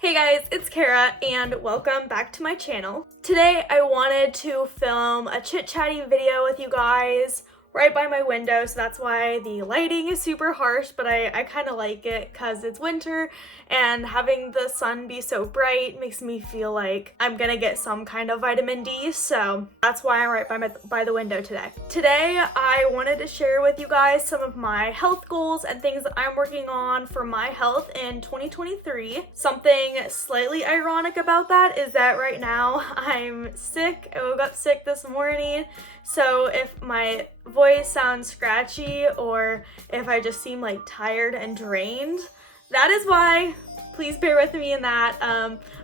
Hey guys, it's Kara and welcome back to my channel. Today I wanted to film a chit-chatty video with you guys right by my window, so that's why the lighting is super harsh, but I kind of like it because it's winter and having the sun be so bright makes me feel like I'm gonna get some kind of vitamin D, so that's why I'm right by the window today. Today I wanted to share with you guys some of my health goals and things that I'm working on for my health in 2023. Something slightly ironic about that is that right now I'm sick. I woke up sick this morning, so if my voice sounds scratchy or if I just seem like tired and drained, that is why. Please bear with me in that.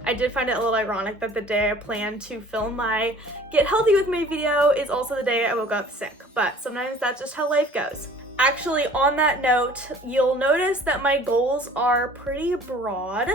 I did find it a little ironic that the day I planned to film my Get Healthy With Me video is also the day I woke up sick, but sometimes that's just how life goes. Actually, on that note, you'll notice that my goals are pretty broad.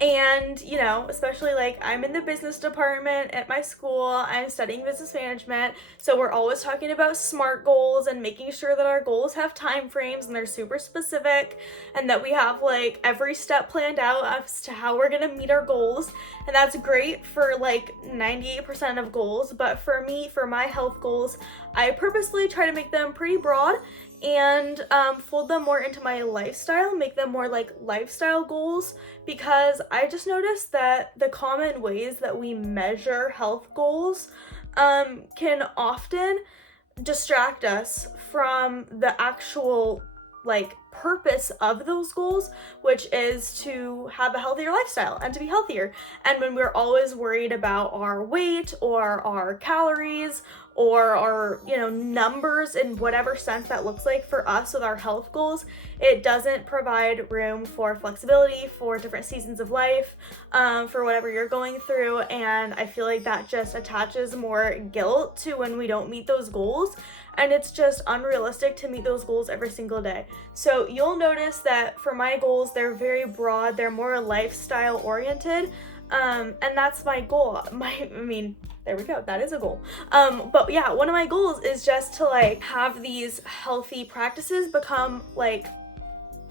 And, you know, especially like I'm in the business department at my school, I'm studying business management, so we're always talking about SMART goals and making sure that our goals have time frames and they're super specific and that we have like every step planned out as to how we're gonna meet our goals. And that's great for like 98% of goals, but for me, for my health goals, I purposely try to make them pretty broad and fold them more into my lifestyle, make them more like lifestyle goals, because I just noticed that the common ways that we measure health goals can often distract us from the actual like purpose of those goals, which is to have a healthier lifestyle and to be healthier. And when we're always worried about our weight or our calories or our, you know, numbers in whatever sense that looks like for us with our health goals, it doesn't provide room for flexibility for different seasons of life, for whatever you're going through. And I feel like that just attaches more guilt to when we don't meet those goals. And it's just unrealistic to meet those goals every single day. So you'll notice that for my goals, they're very broad, they're more lifestyle oriented. And that's my goal. There we go, that is a goal. But yeah, one of my goals is just to like have these healthy practices become like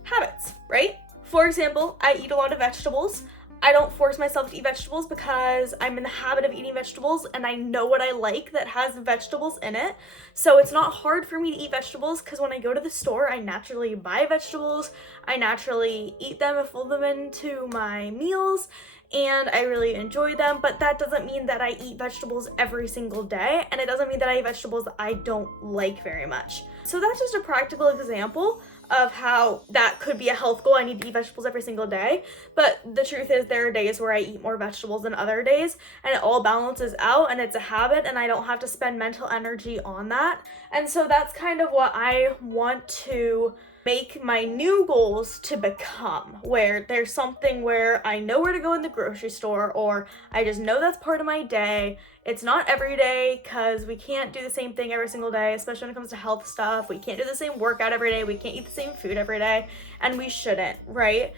habits, right? For example, I eat a lot of vegetables. I don't force myself to eat vegetables because I'm in the habit of eating vegetables and I know what I like that has vegetables in it. So it's not hard for me to eat vegetables because when I go to the store, I naturally buy vegetables. I naturally eat them and fold them into my meals and I really enjoy them, but that doesn't mean that I eat vegetables every single day, and it doesn't mean that I eat vegetables that I don't like very much. So that's just a practical example of how that could be a health goal. I need to eat vegetables every single day, but the truth is there are days where I eat more vegetables than other days, and it all balances out and it's a habit and I don't have to spend mental energy on that. And so that's kind of what I want to make my new goals to become, where there's something where I know where to go in the grocery store, or I just know that's part of my day. It's not every day because we can't do the same thing every single day, especially when it comes to health stuff. We can't do the same workout every day. We can't eat the same food every day, and we shouldn't, right?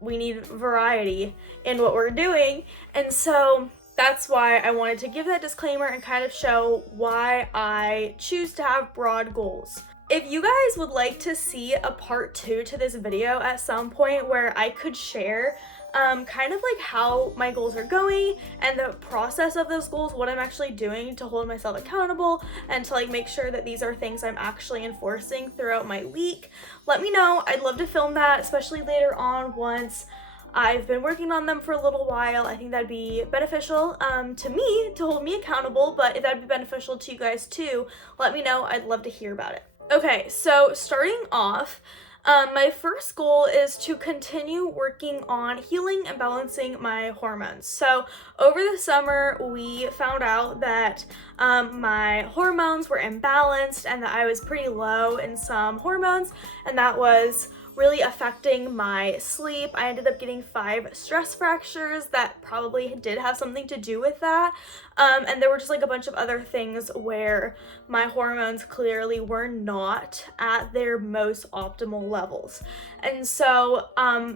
We need variety in what we're doing, and so that's why I wanted to give that disclaimer and kind of show why I choose to have broad goals. If you guys would like to see a part 2 to this video at some point where I could share kind of like how my goals are going and the process of those goals, what I'm actually doing to hold myself accountable and to like make sure that these are things I'm actually enforcing throughout my week, let me know. I'd love to film that, especially later on once I've been working on them for a little while. I think that'd be beneficial to me to hold me accountable, but if that'd be beneficial to you guys too, let me know. I'd love to hear about it. Okay, so starting off, my first goal is to continue working on healing and balancing my hormones. So over the summer, we found out that my hormones were imbalanced and that I was pretty low in some hormones, and that was really affecting my sleep. I ended up getting 5 stress fractures that probably did have something to do with that. And there were just like a bunch of other things where my hormones clearly were not at their most optimal levels. And so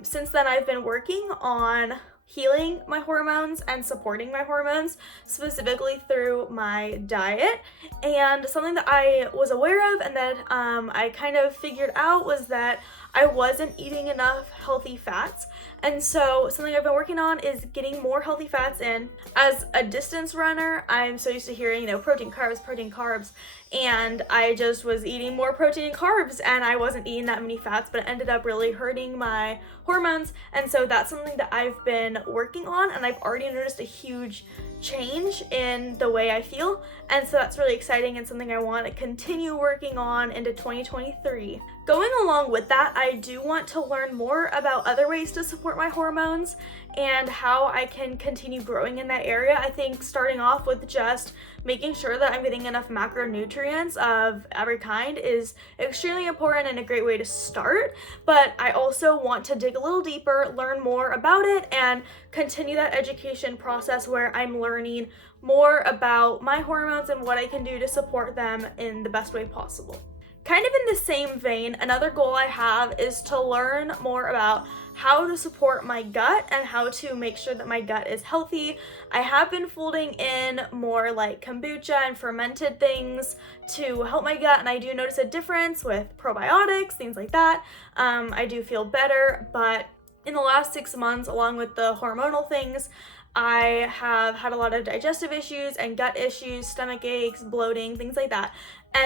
since then I've been working on healing my hormones and supporting my hormones, specifically through my diet. And something that I was aware of and that I kind of figured out was that I wasn't eating enough healthy fats. And so something I've been working on is getting more healthy fats in. As a distance runner, I'm so used to hearing, protein, carbs, and I just was eating more protein and carbs, and I wasn't eating that many fats, but it ended up really hurting my hormones. And so that's something that I've been working on, and I've already noticed a huge change in the way I feel, and so that's really exciting and something I want to continue working on into 2023. Going along with that, I do want to learn more about other ways to support my hormones and how I can continue growing in that area. I think starting off with just making sure that I'm getting enough macronutrients of every kind is extremely important and a great way to start, but I also want to dig a little deeper, learn more about it, and continue that education process where I'm learning more about my hormones and what I can do to support them in the best way possible. Kind of in the same vein, another goal I have is to learn more about how to support my gut and how to make sure that my gut is healthy. I have been folding in more like kombucha and fermented things to help my gut, and I do notice a difference with probiotics, things like that. I do feel better, but in the last 6 months, along with the hormonal things, I have had a lot of digestive issues and gut issues, stomach aches, bloating, things like that.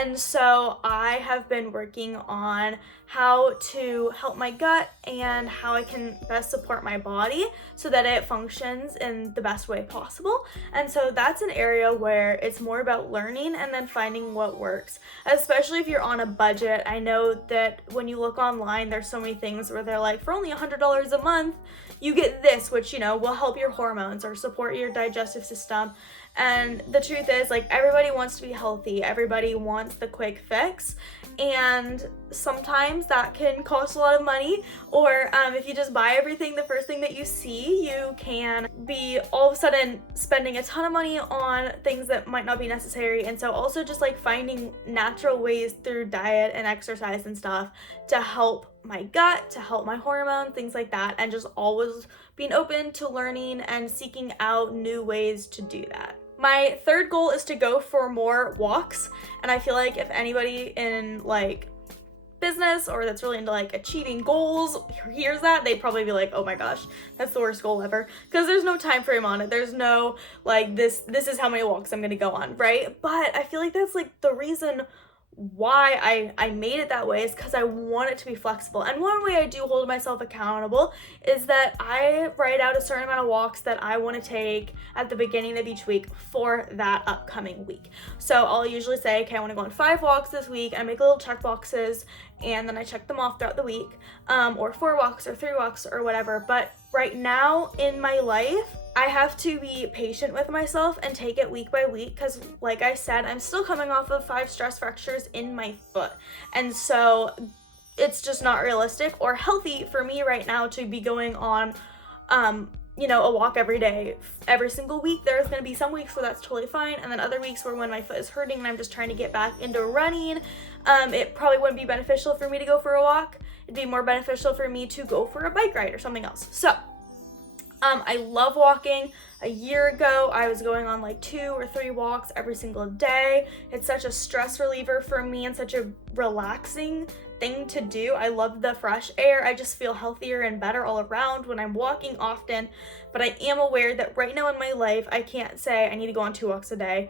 And so I have been working on how to help my gut and how I can best support my body so that it functions in the best way possible. And so that's an area where it's more about learning and then finding what works, especially if you're on a budget. I know that when you look online, there's so many things where they're like, for only $100 a month, you get this, which, will help your hormones or support your digestive system. And the truth is, like, everybody wants to be healthy. Everybody wants the quick fix. And sometimes that can cost a lot of money. Or if you just buy everything, the first thing that you see, you can be all of a sudden spending a ton of money on things that might not be necessary. And so also just like finding natural ways through diet and exercise and stuff to help my gut, to help my hormones, things like that. And just always being open to learning and seeking out new ways to do that. My third goal is to go for more walks, and I feel like if anybody in like business or that's really into like achieving goals hears that, they'd probably be like, oh my gosh, that's the worst goal ever, because there's no time frame on it. There's no like this is how many walks I'm gonna go on, right? But I feel like that's like the reason why I made it that way is because I want it to be flexible. And one way I do hold myself accountable is that I write out a certain amount of walks that I want to take at the beginning of each week for that upcoming week. So I'll usually say, okay, I want to go on 5 walks this week, and I make little check boxes, and then I check them off throughout the week, or 4 walks or 3 walks or whatever. But right now in my life, I have to be patient with myself and take it week by week because, like I said, I'm still coming off of 5 stress fractures in my foot. And so it's just not realistic or healthy for me right now to be going on, a walk every day, every single week. There's going to be some weeks where that's totally fine, and then other weeks where when my foot is hurting and I'm just trying to get back into running, it probably wouldn't be beneficial for me to go for a walk. It'd be more beneficial for me to go for a bike ride or something else. So I love walking. A year ago, I was going on like 2 or 3 walks every single day. It's such a stress reliever for me and such a relaxing thing to do. I love the fresh air. I just feel healthier and better all around when I'm walking often. But I am aware that right now in my life, I can't say I need to go on 2 walks a day.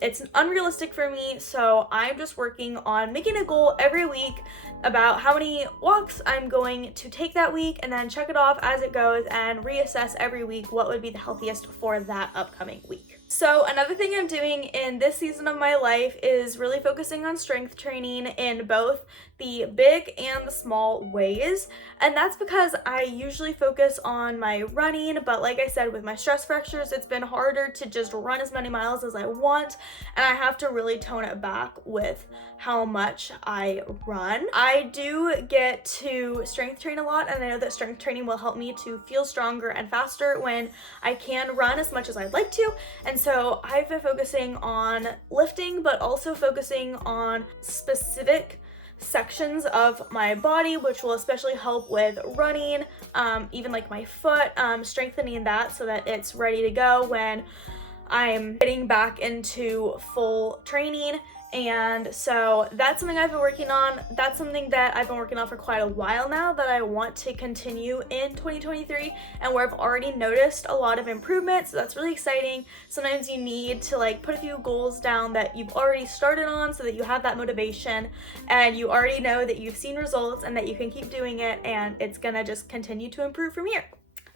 It's unrealistic for me, so I'm just working on making a goal every week about how many walks I'm going to take that week, and then check it off as it goes and reassess every week what would be the healthiest for that upcoming week. So another thing I'm doing in this season of my life is really focusing on strength training in both the big and the small ways. And that's because I usually focus on my running, but like I said, with my stress fractures, it's been harder to just run as many miles as I want, and I have to really tone it back with how much I run. I do get to strength train a lot, and I know that strength training will help me to feel stronger and faster when I can run as much as I'd like to. And so I've been focusing on lifting, but also focusing on specific sections of my body, which will especially help with running, even like my foot, strengthening that so that it's ready to go when I'm getting back into full training. And so that's something I've been working on. That's something that I've been working on for quite a while now that I want to continue in 2023, and where I've already noticed a lot of improvement. So that's really exciting. Sometimes you need to like put a few goals down that you've already started on so that you have that motivation and you already know that you've seen results and that you can keep doing it, and it's gonna just continue to improve from here.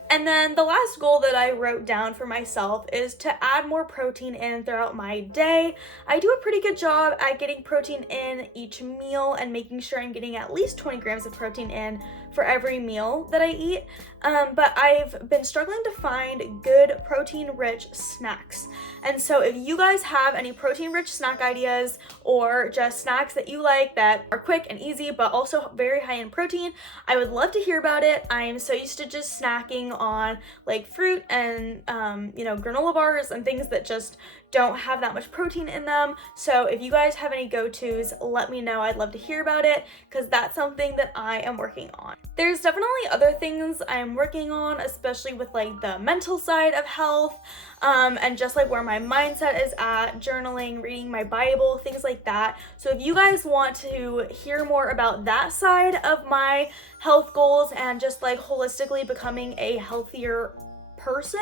And then the last goal that I wrote down for myself is to add more protein in throughout my day. I do a pretty good job at getting protein in each meal and making sure I'm getting at least 20 grams of protein in for every meal that I eat. But I've been struggling to find good protein-rich snacks. And so if you guys have any protein-rich snack ideas or just snacks that you like that are quick and easy but also very high in protein, I would love to hear about it. I am so used to just snacking on like fruit and granola bars and things that just don't have that much protein in them. So if you guys have any go-tos, let me know. I'd love to hear about it because that's something that I am working on. There's definitely other things I'm working on, especially with like the mental side of health, and just like where my mindset is at, journaling, reading my Bible, things like that. So if you guys want to hear more about that side of my health goals and just like holistically becoming a healthier person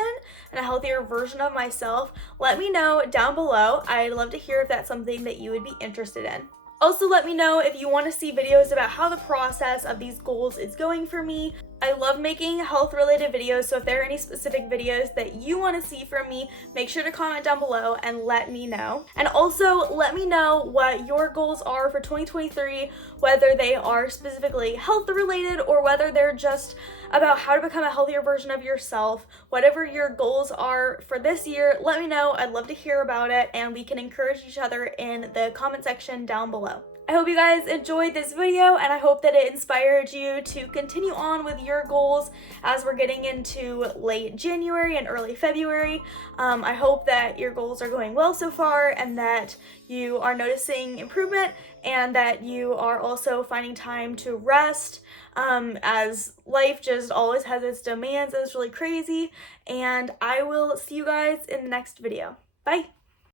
and a healthier version of myself, let me know down below. I'd love to hear if that's something that you would be interested in. Also, let me know if you want to see videos about how the process of these goals is going for me. I love making health-related videos, so if there are any specific videos that you want to see from me, make sure to comment down below and let me know. And also, let me know what your goals are for 2023, whether they are specifically health-related or whether they're just about how to become a healthier version of yourself. Whatever your goals are for this year, let me know. I'd love to hear about it, and we can encourage each other in the comment section down below. I hope you guys enjoyed this video, and I hope that it inspired you to continue on with your goals as we're getting into late January and early February. I hope that your goals are going well so far and that you are noticing improvement and that you are also finding time to rest, as life just always has its demands and it's really crazy. And I will see you guys in the next video. Bye!